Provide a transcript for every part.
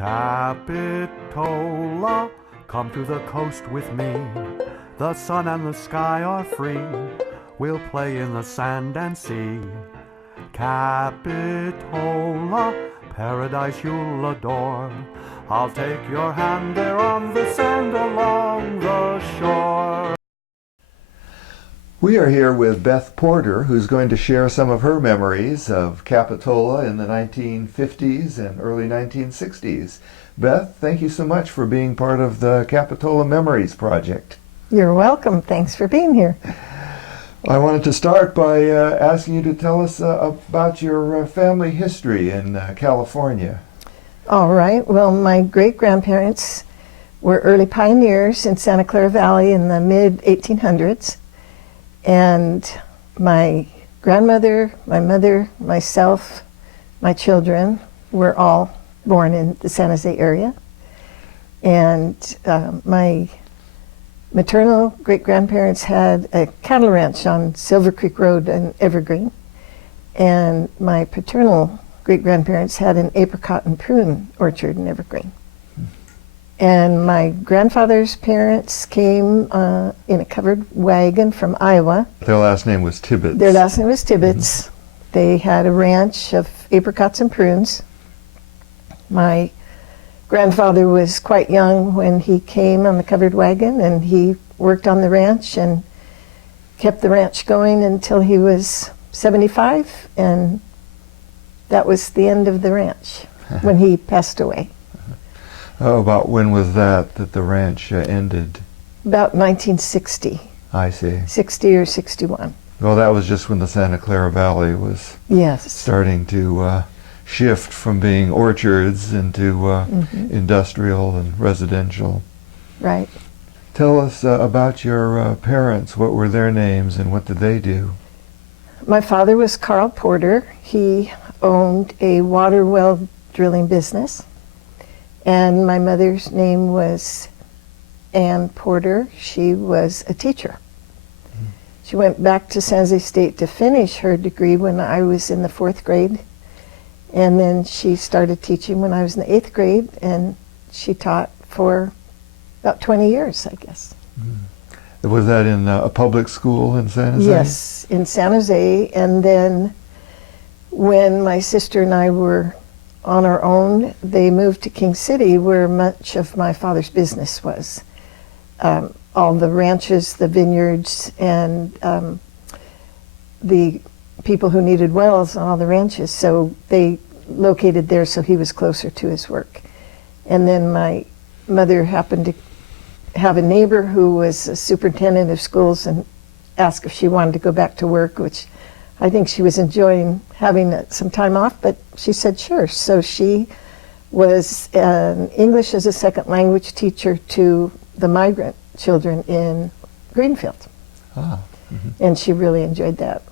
Capitola, come to the coast with me. The sun and the sky are free. We'll play in the sand and sea. Capitola, paradise you'll adore. I'll take your hand there on the sand along the shore. We are here with Beth Porter, who's going to share some of her memories of Capitola in the 1950s and early 1960s. Beth, thank you so much for being part of the Capitola Memories Project. You're welcome. Thanks for being here. I wanted to start by asking you to tell us about your family history in California. All right. Well, my great-grandparents were early pioneers in Santa Clara Valley in the mid-1800s. And my grandmother, my mother, myself, my children were all born in the San Jose area. And my maternal great-grandparents had a cattle ranch on Silver Creek Road in Evergreen. And my paternal great-grandparents had an apricot and prune orchard in Evergreen. And my grandfather's parents came in a covered wagon from Iowa. Their last name was Tibbetts. Their last name was Tibbetts. Mm-hmm. They had a ranch of apricots and prunes. My grandfather was quite young when he came on the covered wagon, and he worked on the ranch and kept the ranch going until he was 75, and that was the end of the ranch when he passed away. Oh, about when was that the ranch ended? About 1960. I see. 60 or 61. Well, that was just when the Santa Clara Valley was starting to shift from being orchards into industrial and residential. Right. Tell us about your parents. What were their names and what did they do? My father was Carl Porter. He owned a water well drilling business. And my mother's name was Ann Porter. She was a teacher. She went back to San Jose State to finish her degree when I was in the 4th grade. And then she started teaching when I was in the 8th grade, and she taught for about 20 years, I guess. Was that in a public school in San Jose? Yes, in San Jose. And then when my sister and I were on our own, they moved to King City, where much of my father's business was. All the ranches, the vineyards, and the people who needed wells on all the ranches. So they located there so he was closer to his work. And then my mother happened to have a neighbor who was a superintendent of schools and asked if she wanted to go back to work, which I think she was enjoying having some time off, but she said sure. So she was an English as a second language teacher to the migrant children in Greenfield. And she really enjoyed that.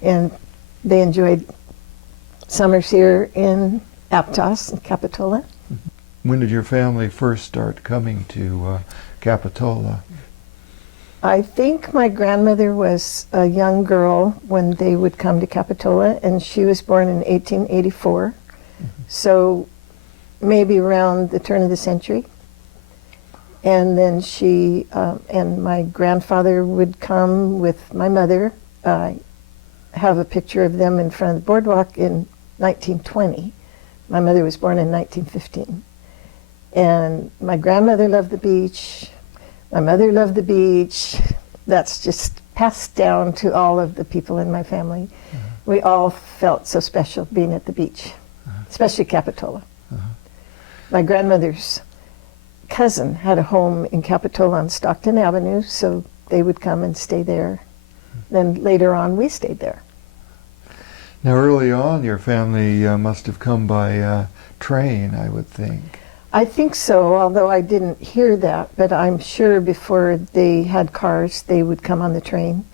And they enjoyed summers here in Aptos and Capitola. When did your family first start coming to Capitola? I think my grandmother was a young girl when they would come to Capitola, and she was born in 1884, so maybe around the turn of the century. And then she and my grandfather would come with my mother. I have a picture of them in front of the boardwalk in 1920. My mother was born in 1915. And my grandmother loved the beach. My mother loved the beach. That's just passed down to all of the people in my family. We all felt so special being at the beach, especially Capitola. My grandmother's cousin had a home in Capitola on Stockton Avenue, so they would come and stay there. Then later on, we stayed there. Now, early on, your family must have come by train, I would think. I think so, although I didn't hear that, but I'm sure before they had cars, they would come on the train.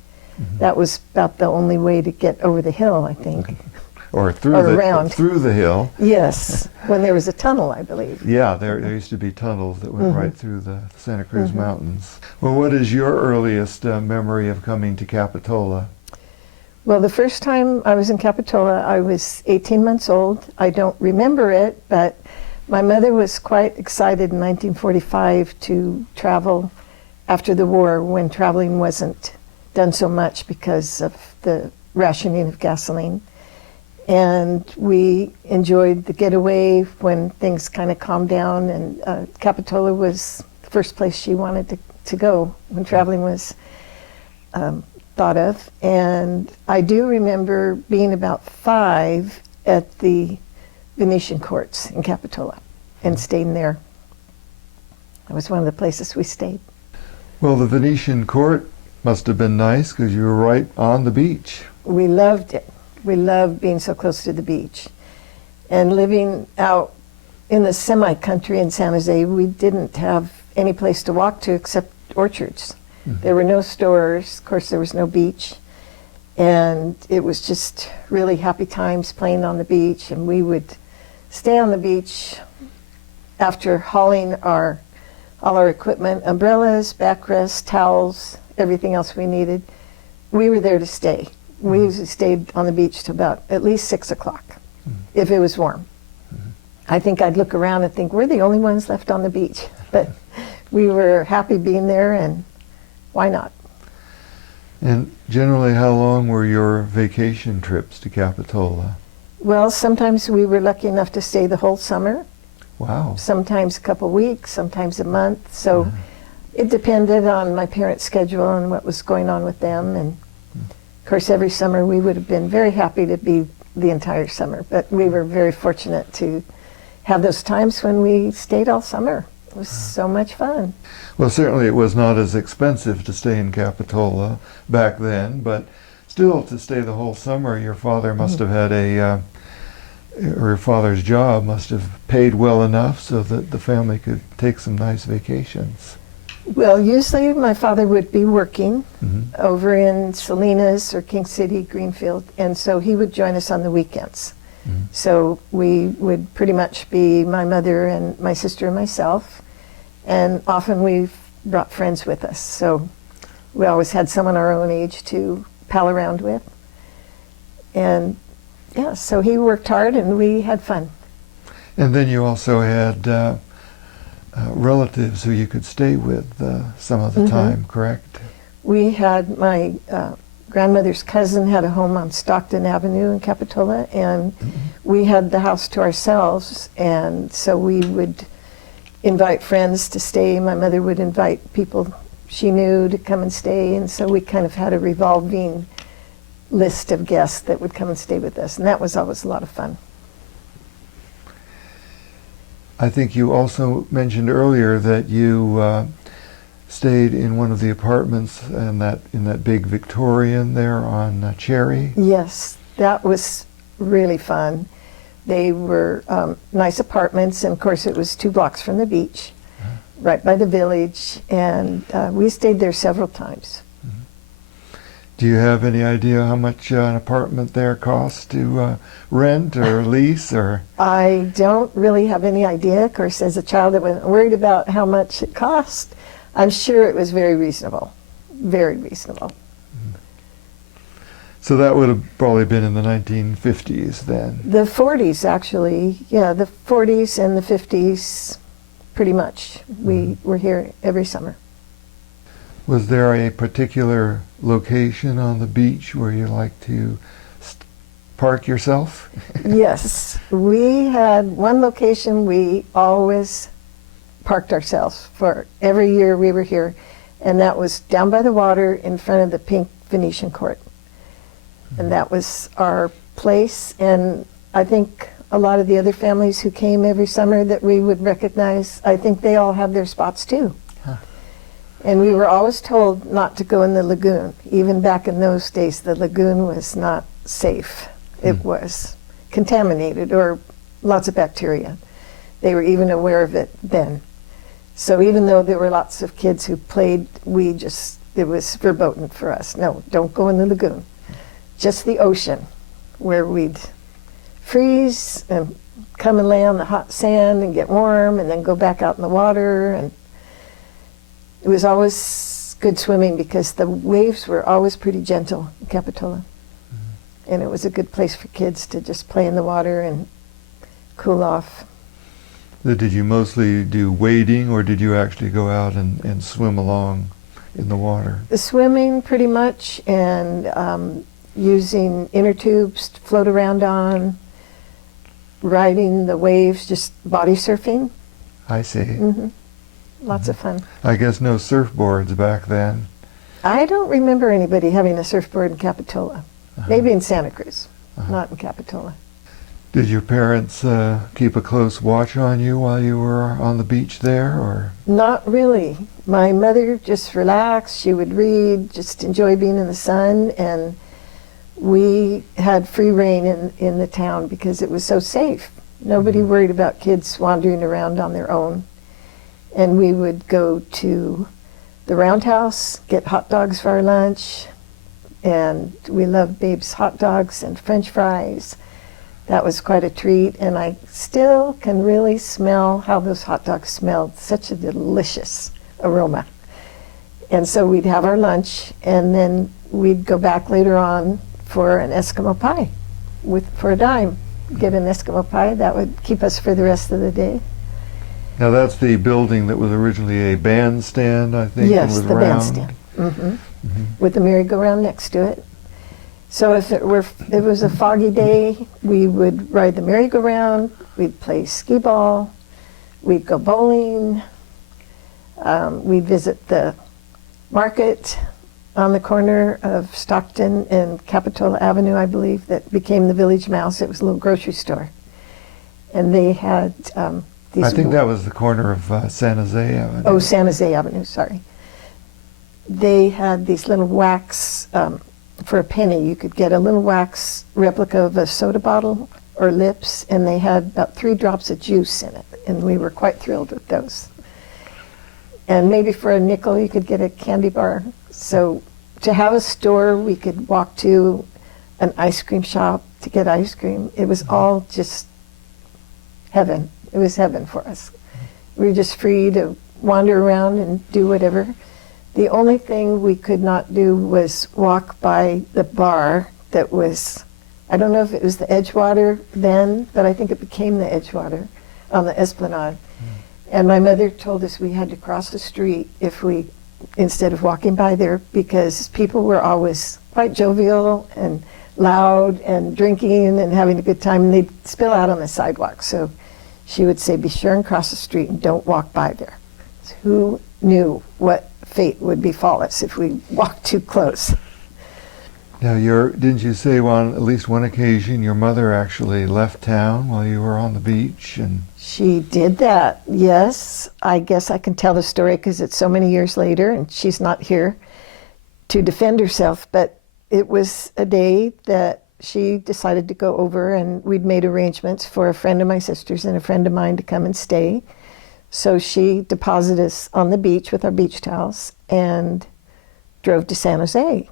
That was about the only way to get over the hill, I think. Or through the hill. Yes, when there was a tunnel, I believe. Yeah, there used to be tunnels that went right through the Santa Cruz Mountains. Well, what is your earliest memory of coming to Capitola? Well, the first time I was in Capitola, I was 18 months old. I don't remember it, but my mother was quite excited in 1945 to travel after the war, when traveling wasn't done so much because of the rationing of gasoline. And we enjoyed the getaway when things kind of calmed down, and Capitola was the first place she wanted to go when traveling was thought of. And I do remember being about 5 at the Venetian courts in Capitola and staying there. That was one of the places we stayed. Well, the Venetian court must have been nice because you were right on the beach. We loved it. We loved being so close to the beach. And living out in the semi-country in San Jose, we didn't have any place to walk to except orchards. Mm-hmm. There were no stores. Of course, there was no beach. And it was just really happy times playing on the beach. And we would stay on the beach after hauling all our equipment, umbrellas, backrests, towels, everything else we needed. We were there to stay. We usually stayed on the beach till about at least 6 o'clock, if it was warm. I think I'd look around and think, we're the only ones left on the beach. But we were happy being there, and why not? And generally, how long were your vacation trips to Capitola? Well, sometimes we were lucky enough to stay the whole summer. Wow. Sometimes a couple weeks, sometimes a month. So it depended on my parents' schedule and what was going on with them. And of course, every summer we would have been very happy to be the entire summer. But we were very fortunate to have those times when we stayed all summer. It was so much fun. Well, certainly it was not as expensive to stay in Capitola back then, but still to stay the whole summer, your father must have had or your father's job must have paid well enough so that the family could take some nice vacations. Well, usually my father would be working over in Salinas or King City, Greenfield, and so he would join us on the weekends. So we would pretty much be my mother and my sister and myself, and often we've brought friends with us. So we always had someone our own age to pal around with. And yeah, so he worked hard and we had fun. And then you also had relatives who you could stay with some of the time, correct? We had my grandmother's cousin had a home on Stockton Avenue in Capitola, and we had the house to ourselves, and so we would invite friends to stay. My mother would invite people she knew to come and stay, and so we kind of had a revolving list of guests that would come and stay with us, and that was always a lot of fun. I think you also mentioned earlier that you stayed in one of the apartments in that big Victorian there on Cherry. Yes, that was really fun. They were nice apartments, and of course it was 2 blocks from the beach, right by the village, and we stayed there several times. Do you have any idea how much an apartment there costs to rent or lease? Or I don't really have any idea. Of course, as a child, I wasn't worried about how much it cost. I'm sure it was very reasonable, very reasonable. So that would have probably been in the 1950s then. The 40s, actually. Yeah, the 40s and the 50s, pretty much. We were here every summer. Was there a particular location on the beach where you like to park yourself? Yes, we had one location we always parked ourselves for every year we were here, and that was down by the water in front of the pink Venetian court. And that was our place, and I think a lot of the other families who came every summer that we would recognize, I think they all have their spots too. And we were always told not to go in the lagoon. Even back in those days, the lagoon was not safe. It was contaminated, or lots of bacteria. They were even aware of it then. So even though there were lots of kids who played, it was verboten for us. No, don't go in the lagoon. Just the ocean, where we'd freeze and come and lay on the hot sand and get warm and then go back out in the water. And it was always good swimming because the waves were always pretty gentle in Capitola. and it was a good place for kids to just play in the water and cool off. Did you mostly do wading, or did you actually go out and swim along in the water? The swimming pretty much, and using inner tubes to float around on, riding the waves, just body surfing. I see. Mm-hmm. Lots of fun. I guess no surfboards back then. I don't remember anybody having a surfboard in Capitola. Maybe in Santa Cruz, not in Capitola. Did your parents keep a close watch on you while you were on the beach there, or? Not really. My mother just relaxed. She would read, just enjoy being in the sun, and we had free reign in the town because it was so safe. Nobody worried about kids wandering around on their own. And we would go to the Roundhouse, get hot dogs for our lunch, and we loved Babe's hot dogs and French fries. That was quite a treat, and I still can really smell how those hot dogs smelled. Such a delicious aroma. And so we'd have our lunch, and then we'd go back later on for an Eskimo pie for a dime. Get an Eskimo pie. That would keep us for the rest of the day. Now that's the building that was originally a bandstand, I think. Yes, and was the round. bandstand. With the merry-go-round next to it. So if it was a foggy day, we would ride the merry-go-round, we'd play skee-ball, we'd go bowling, we'd visit the market on the corner of Stockton and Capitola Avenue, I believe, that became the Village Mouse. It was a little grocery store. And they had these... I think that was the corner of San Jose Avenue. Oh, San Jose Avenue, sorry. They had these little wax, for a penny, you could get a little wax replica of a soda bottle or lips, and they had about 3 drops of juice in it, and we were quite thrilled with those. And maybe for a nickel you could get a candy bar. So to have a store we could walk to, an ice cream shop to get ice cream, it was all just heaven. It was heaven for us. We were just free to wander around and do whatever. The only thing we could not do was walk by the bar that was, I don't know if it was the Edgewater then, but I think it became the Edgewater on the Esplanade. And my mother told us we had to cross the street instead of walking by there, because people were always quite jovial and loud and drinking and having a good time, and they'd spill out on the sidewalk. So she would say, be sure and cross the street and don't walk by there. So who knew what fate would befall us if we walked too close? Now, didn't you say on at least one occasion your mother actually left town while you were on the beach? And She did that, yes. I guess I can tell the story because it's so many years later and she's not here to defend herself, but it was a day that she decided to go over, and we'd made arrangements for a friend of my sister's and a friend of mine to come and stay. So she deposited us on the beach with our beach towels and drove to San Jose.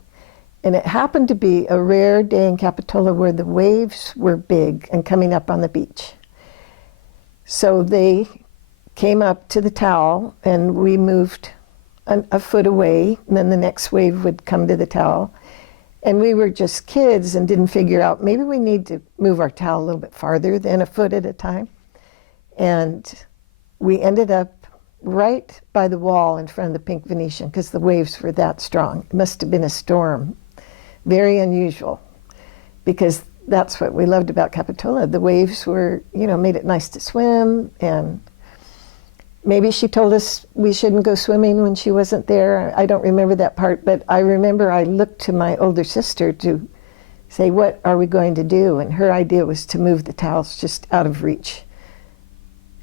And it happened to be a rare day in Capitola where the waves were big and coming up on the beach. So they came up to the towel, and we moved a foot away, and then the next wave would come to the towel. And we were just kids and didn't figure out, maybe we need to move our towel a little bit farther than a foot at a time. And we ended up right by the wall in front of the Pink Venetian because the waves were that strong. It must have been a storm. Very unusual, because that's what we loved about Capitola. The waves were, made it nice to swim, and maybe she told us we shouldn't go swimming when she wasn't there. I don't remember that part, but I remember I looked to my older sister to say, what are we going to do? And her idea was to move the towels just out of reach.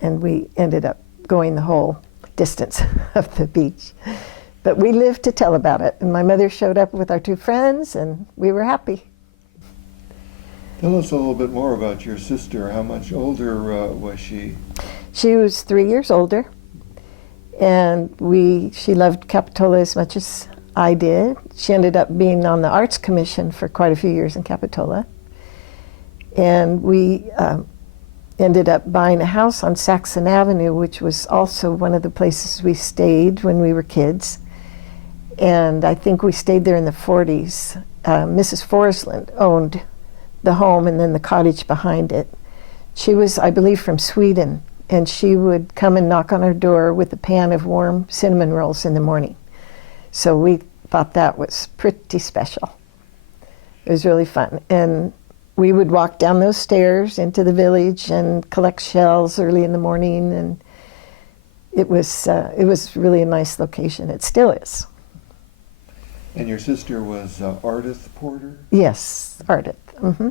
And we ended up going the whole distance of the beach. But we lived to tell about it, and my mother showed up with our 2 friends, and we were happy. tell us a little bit more about your sister. How much older was she? She was 3 years older, and she loved Capitola as much as I did. She ended up being on the Arts Commission for quite a few years in Capitola, and we ended up buying a house on Saxon Avenue, which was also one of the places we stayed when we were kids. And I think we stayed there in the 40s. Mrs. Forsland owned the home and then the cottage behind it. She was, I believe, from Sweden, and she would come and knock on our door with a pan of warm cinnamon rolls in the morning. So we thought that was pretty special. It was really fun. And we would walk down those stairs into the village and collect shells early in the morning, and it was really a nice location. It still is. And your sister was Ardith Porter? Yes, Ardith. Mm-hmm.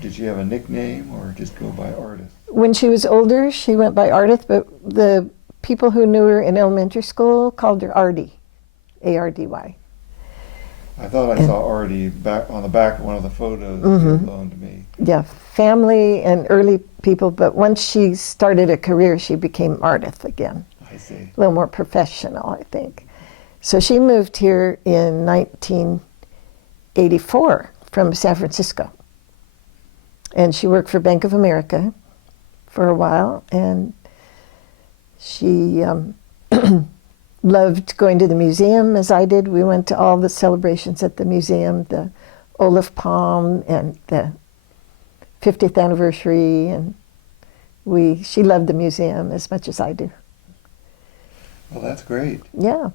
Did she have a nickname or just go by Ardith? When she was older, she went by Ardith, but the people who knew her in elementary school called her Ardy, A-R-D-Y. I thought I saw Ardy back on the back of one of the photos you loaned me. Yeah, family and early people, but once she started a career, she became Ardith again. I see. A little more professional, I think. So she moved here in 1984 from San Francisco. And she worked for Bank of America for a while, and she loved going to the museum as I did. We went to all the celebrations at the museum, the Olaf Palm and the 50th anniversary, and she loved the museum as much as I do. Well, that's great. Yeah.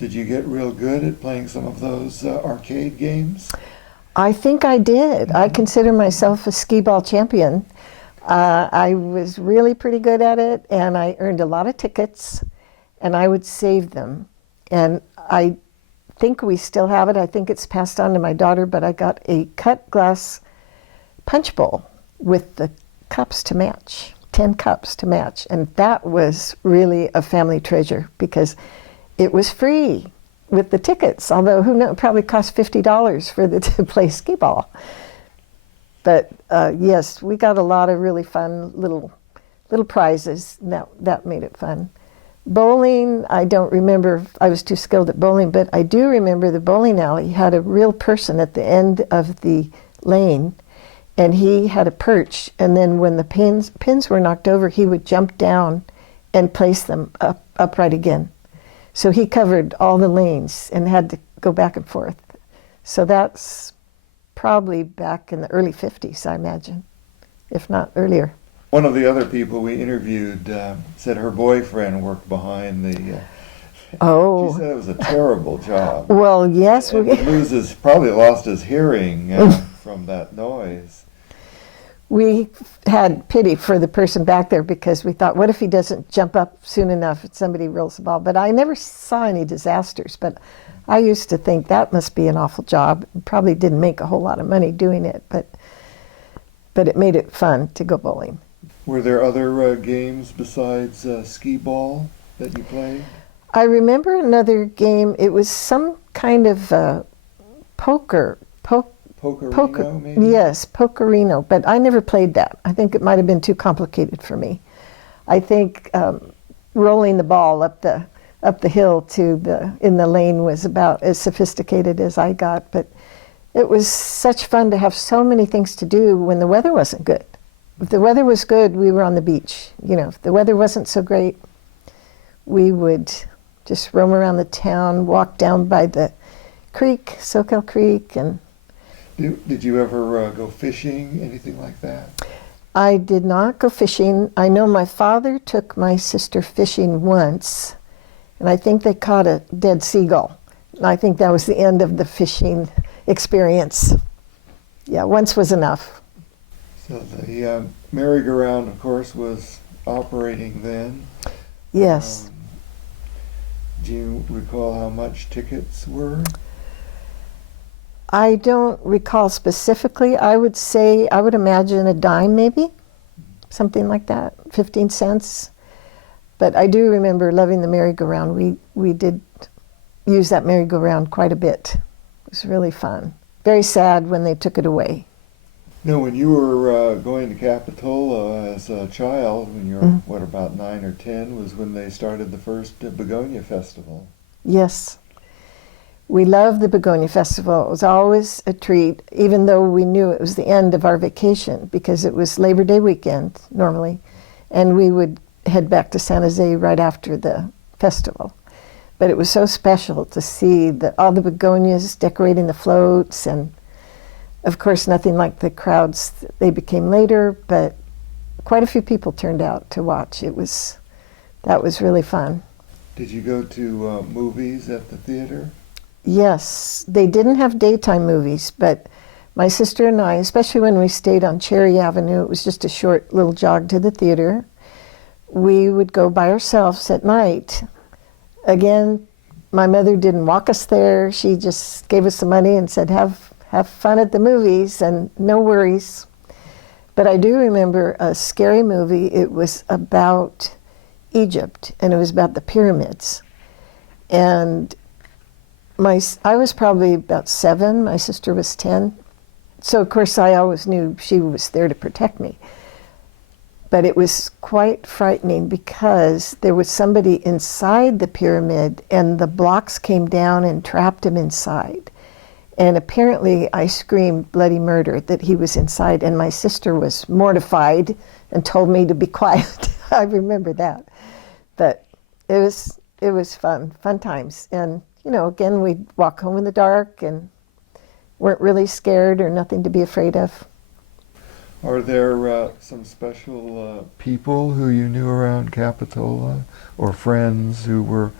Did you get real good at playing some of those arcade games? I think I did. I consider myself a skee-ball champion. I was really pretty good at it, and I earned a lot of tickets, and I would save them. And I think we still have it. I think it's passed on to my daughter, but I got a cut glass punch bowl with the cups to match, 10 cups to match. And that was really a family treasure because it was free with the tickets, although who knows, it probably cost $50 to play skee ball. But yes, we got a lot of really fun little prizes. That made it fun. Bowling, I don't remember. I was too skilled at bowling, but I do remember the bowling alley had a real person at the end of the lane, and he had a perch. And then when the pins were knocked over, he would jump down and place them upright again. So he covered all the lanes and had to go back and forth. So that's probably back in the early 50s, I imagine, if not earlier. One of the other people we interviewed said her boyfriend worked behind the... Oh. She said it was a terrible job. Well, yes. And probably lost his hearing from that noise. We had pity for the person back there because we thought, what if he doesn't jump up soon enough and somebody rolls the ball? But I never saw any disasters. But I used to think that must be an awful job. Probably didn't make a whole lot of money doing it, but it made it fun to go bowling. Were there other games besides skee ball that you played? I remember another game. It was some kind of poker. Pokerino, maybe? Yes, Pokerino, but I never played that. I think it might have been too complicated for me. I think rolling the ball up the hill in the lane was about as sophisticated as I got, but it was such fun to have so many things to do when the weather wasn't good. If the weather was good, we were on the beach. If the weather wasn't so great, we would just roam around the town, walk down by the creek, Soquel Creek, and Did you ever go fishing, anything like that? I did not go fishing. I know my father took my sister fishing once, and I think they caught a dead seagull. And I think that was the end of the fishing experience. Yeah, once was enough. So the merry-go-round, of course, was operating then. Yes. Do you recall how much tickets were? I don't recall specifically. I would imagine a dime maybe, something like that, 15 cents. But I do remember loving the merry-go-round. We did use that merry-go-round quite a bit. It was really fun. Very sad when they took it away. No, when you were going to Capitola as a child, when you were, about 9 or 10, was when they started the first Begonia Festival. Yes. We loved the Begonia Festival. It was always a treat, even though we knew it was the end of our vacation, because it was Labor Day weekend, normally, and we would head back to San Jose right after the festival. But it was so special to see all the begonias decorating the floats, and Of course, nothing like the crowds they became later, but quite a few people turned out to watch. That was really fun. Did you go to movies at the theater? Yes, they didn't have daytime movies, but my sister and I, especially when we stayed on Cherry Avenue, it was just a short little jog to the theater. We would go by ourselves at night. Again, my mother didn't walk us there. She just gave us the money and said, have fun at the movies and no worries. But I do remember a scary movie. It was about Egypt, and it was about the pyramids. And I was probably about 7, my sister was 10. So of course I always knew she was there to protect me. But it was quite frightening because there was somebody inside the pyramid and the blocks came down and trapped him inside. And apparently I screamed bloody murder that he was inside, and my sister was mortified and told me to be quiet. I remember that. But it was fun times. And, you know, again, we'd walk home in the dark and weren't really scared or nothing to be afraid of. Are there some special people who you knew around Capitola, or friends who were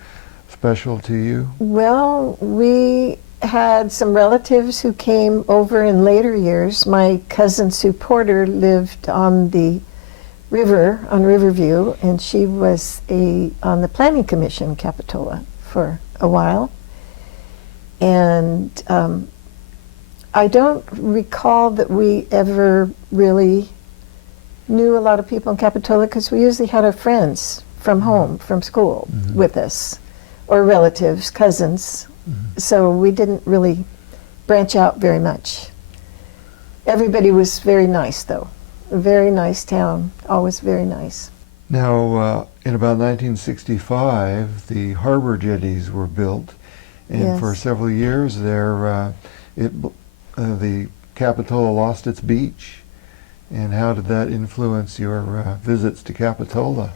special to you? Well, we had some relatives who came over in later years. My cousin Sue Porter lived on the river, on Riverview, and she was on the Planning Commission in Capitola for a while. And I don't recall that we ever really knew a lot of people in Capitola because we usually had our friends from home, from school, with us, or relatives, cousins. So we didn't really branch out very much. Everybody was very nice, though. A very nice town, always very nice. Now, in about 1965, the harbor jetties were built, and Yes. for several years there, the Capitola lost its beach. And how did that influence your visits to Capitola?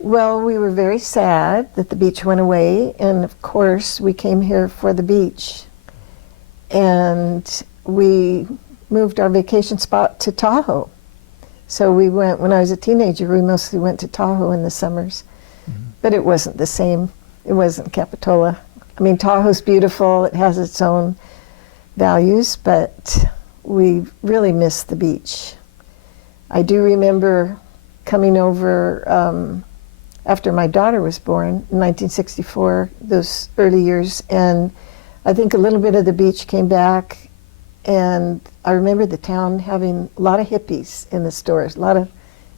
Well, we were very sad that the beach went away, and of course we came here for the beach. And we moved our vacation spot to Tahoe. So we went, when I was a teenager, we mostly went to Tahoe in the summers. But it wasn't the same. It wasn't Capitola. I mean, Tahoe's beautiful, it has its own values, but we really missed the beach. I do remember coming over after my daughter was born in 1964, those early years, and I think a little bit of the beach came back, and I remember the town having a lot of hippies in the stores, a lot of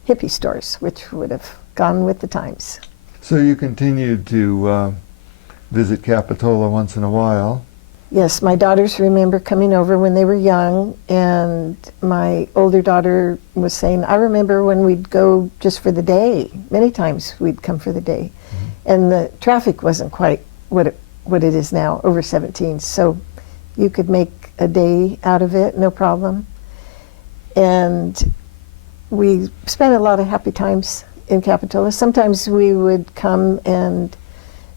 hippie stores, which would have gone with the times. So you continued to visit Capitola once in a while. Yes, my daughters remember coming over when they were young, and my older daughter was saying, I remember when we'd go just for the day. Many times we'd come for the day. And the traffic wasn't quite what it is now, over 17, so you could make a day out of it, no problem. And we spent a lot of happy times in Capitola. Sometimes we would come and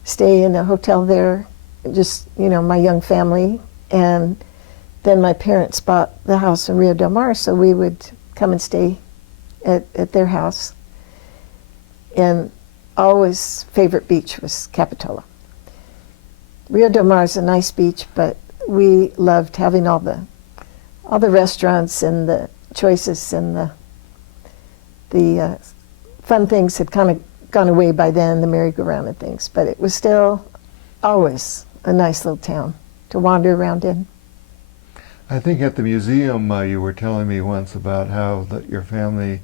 stay in a hotel there, just, you know, my young family, and then my parents bought the house in Rio Del Mar, so we would come and stay at their house. And always favorite beach was Capitola. Rio Del Mar is a nice beach, but we loved having all the restaurants and the choices, and the fun things had kind of gone away by then, the merry-go-round and things, but it was still always a nice little town to wander around in. I think at the museum you were telling me once about how your family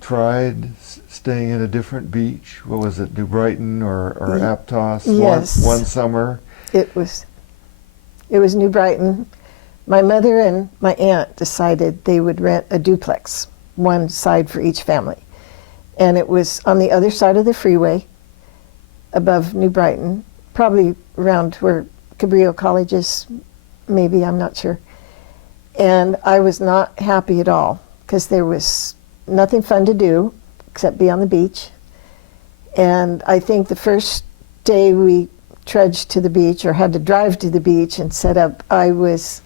tried staying at a different beach. What was it, New Brighton or Aptos? Yes. One summer? It was New Brighton. My mother and my aunt decided they would rent a duplex, one side for each family. And it was on the other side of the freeway, above New Brighton, probably around where Cabrillo College is, maybe, I'm not sure. And I was not happy at all because there was nothing fun to do except be on the beach. And I think the first day we trudged to the beach or had to drive to the beach and set up, I was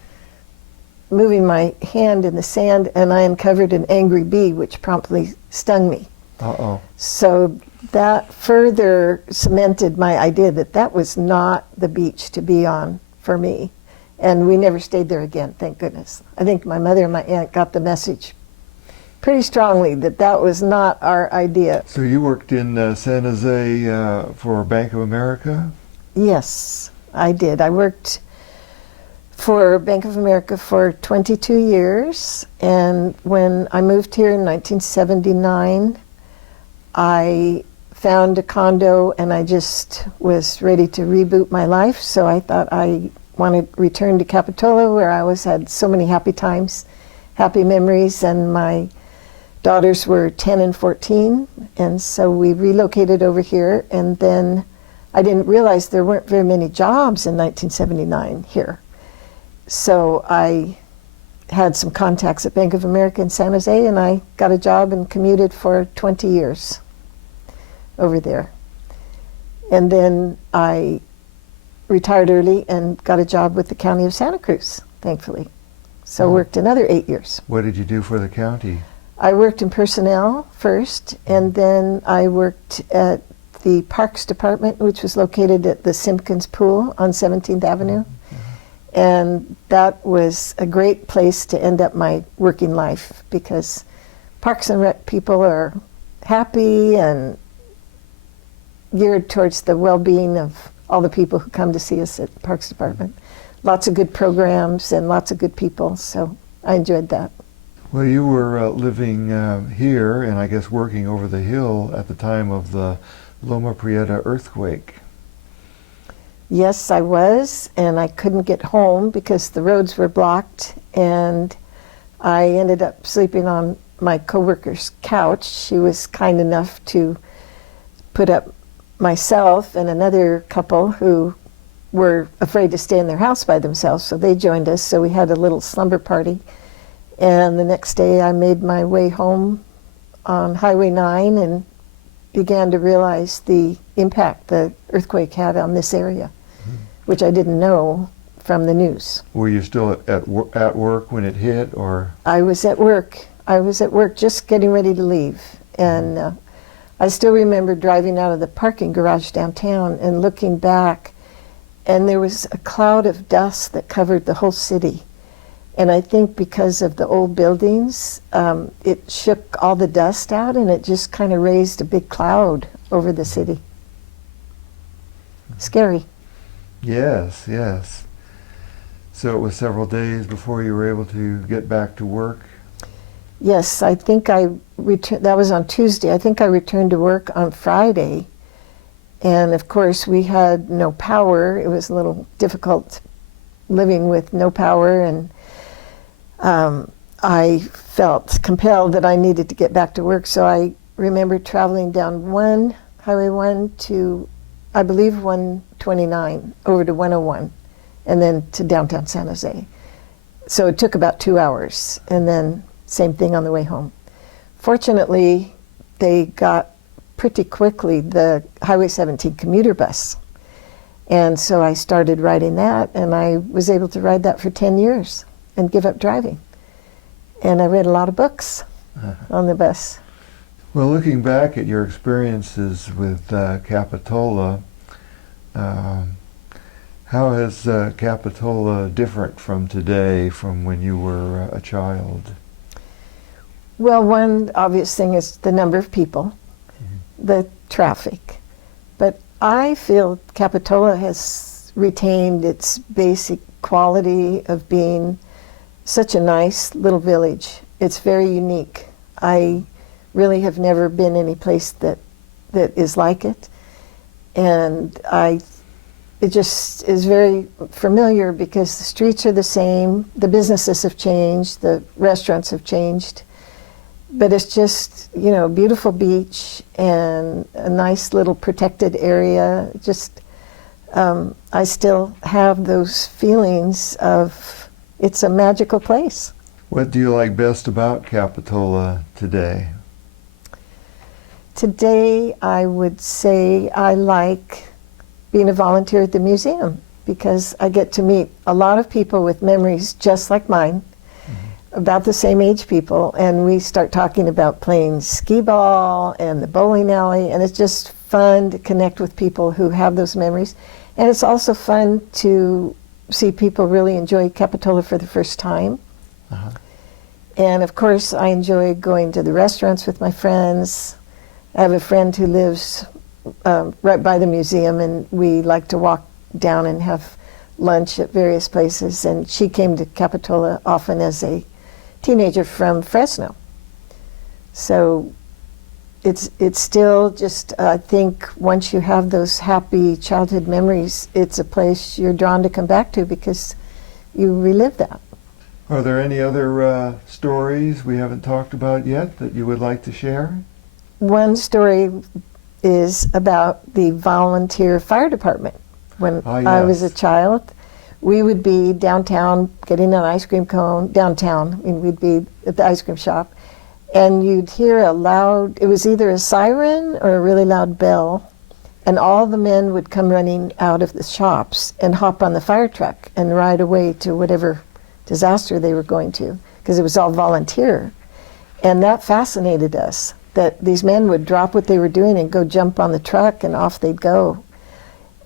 moving my hand in the sand, and I uncovered an angry bee, which promptly stung me. Uh-oh. So that further cemented my idea that that was not the beach to be on for me. And we never stayed there again, thank goodness. I think my mother and my aunt got the message pretty strongly that that was not our idea. So you worked in San Jose for Bank of America? Yes, I did. I worked for Bank of America for 22 years, and when I moved here in 1979, I found a condo and I just was ready to reboot my life, so I thought I want to return to Capitola, where I always had so many happy times, happy memories, and my daughters were 10 and 14, and so we relocated over here, and then I didn't realize there weren't very many jobs in 1979 here. So I had some contacts at Bank of America in San Jose, and I got a job and commuted for 20 years over there. And then I retired early and got a job with the County of Santa Cruz, thankfully. So worked another 8 years. What did you do for the county? I worked in personnel first, and then I worked at the Parks Department, which was located at the Simpkins Pool on 17th Avenue. And that was a great place to end up my working life, because Parks and Rec people are happy and geared towards the well-being of all the people who come to see us at the Parks Department. Lots of good programs and lots of good people, so I enjoyed that. Well, you were living here and I guess working over the hill at the time of the Loma Prieta earthquake. Yes, I was, and I couldn't get home because the roads were blocked, and I ended up sleeping on my coworker's couch. She was kind enough to put up myself and another couple who were afraid to stay in their house by themselves, so they joined us, so we had a little slumber party. And the next day I made my way home on Highway 9 and began to realize the impact the earthquake had on this area, which I didn't know from the news. Were you still at work when it hit, or? I was at work. I was at work just getting ready to leave. And I still remember driving out of the parking garage downtown and looking back, and there was a cloud of dust that covered the whole city. And I think because of the old buildings, it shook all the dust out, and it just kind of raised a big cloud over the city. Scary. Yes, yes. So it was several days before you were able to get back to work? Yes, I think I returned, that was on Tuesday. I think I returned to work on Friday. And of course, we had no power. It was a little difficult living with no power, and I felt compelled that I needed to get back to work. So I remember traveling down Highway 1 to, I believe, 129, over to 101, and then to downtown San Jose. So it took about 2 hours, and then same thing on the way home. Fortunately, they got pretty quickly the Highway 17 commuter bus. And so I started riding that, and I was able to ride that for 10 years and give up driving. And I read a lot of books on the bus. Well, looking back at your experiences with Capitola, how is Capitola different from today, from when you were a child? Well, one obvious thing is the number of people, the traffic. But I feel Capitola has retained its basic quality of being such a nice little village. It's very unique. I really have never been any place that is like it. And it just is very familiar because the streets are the same, the businesses have changed, the restaurants have changed. But it's just, a beautiful beach and a nice little protected area. Just, I still have those feelings of it's a magical place. What do you like best about Capitola today? Today, I would say I like being a volunteer at the museum because I get to meet a lot of people with memories just like mine, about the same age people, and we start talking about playing skee ball and the bowling alley, and it's just fun to connect with people who have those memories. And it's also fun to see people really enjoy Capitola for the first time. Uh-huh. And of course, I enjoy going to the restaurants with my friends. I have a friend who lives right by the museum, and we like to walk down and have lunch at various places. And she came to Capitola often as a teenager from Fresno. So it's still just, I think once you have those happy childhood memories, it's a place you're drawn to come back to because you relive that. Are there any other stories we haven't talked about yet that you would like to share? One story is about the volunteer fire department. When I was a child, we would be downtown getting an ice cream cone, downtown, and we'd be at the ice cream shop, and you'd hear a loud, it was either a siren or a really loud bell, and all the men would come running out of the shops and hop on the fire truck and ride away to whatever disaster they were going to, because it was all volunteer. And that fascinated us, that these men would drop what they were doing and go jump on the truck and off they'd go.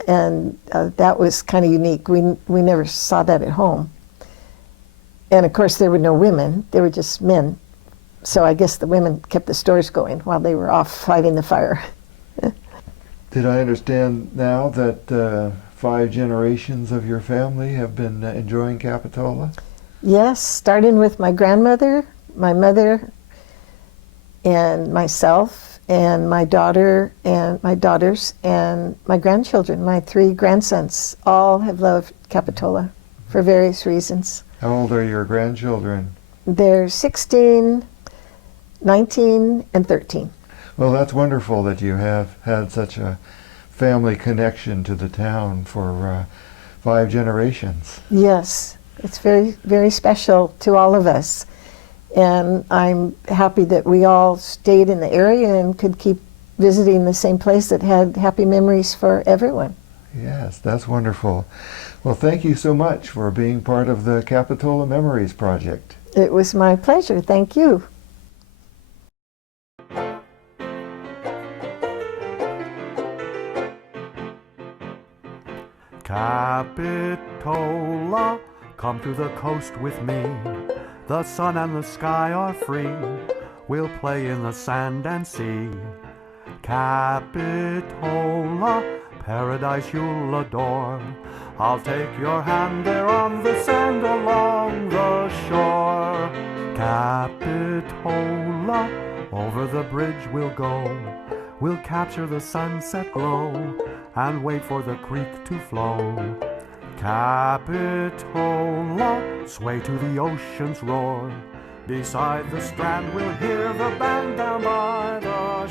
And that was kind of unique. We never saw that at home. And of course there were no women, they were just men. So I guess the women kept the stores going while they were off fighting the fire. Did I understand now that 5 generations of your family have been enjoying Capitola? Yes, starting with my grandmother, my mother, and myself, and my daughter, and my daughters, and my grandchildren, my 3 grandsons, all have loved Capitola for various reasons. How old are your grandchildren? They're 16, 19, and 13. Well, that's wonderful that you have had such a family connection to the town for 5 generations. Yes, it's very, very special to all of us. And I'm happy that we all stayed in the area and could keep visiting the same place that had happy memories for everyone. Yes, that's wonderful. Well, thank you so much for being part of the Capitola Memories Project. It was my pleasure. Thank you. Capitola, come to the coast with me. The sun and the sky are free. We'll play in the sand and sea. Capitola, paradise you'll adore. I'll take your hand there on the sand along the shore. Capitola, over the bridge we'll go. We'll capture the sunset glow and wait for the creek to flow. Capitola, sway to the ocean's roar. Beside the strand we'll hear the band down by the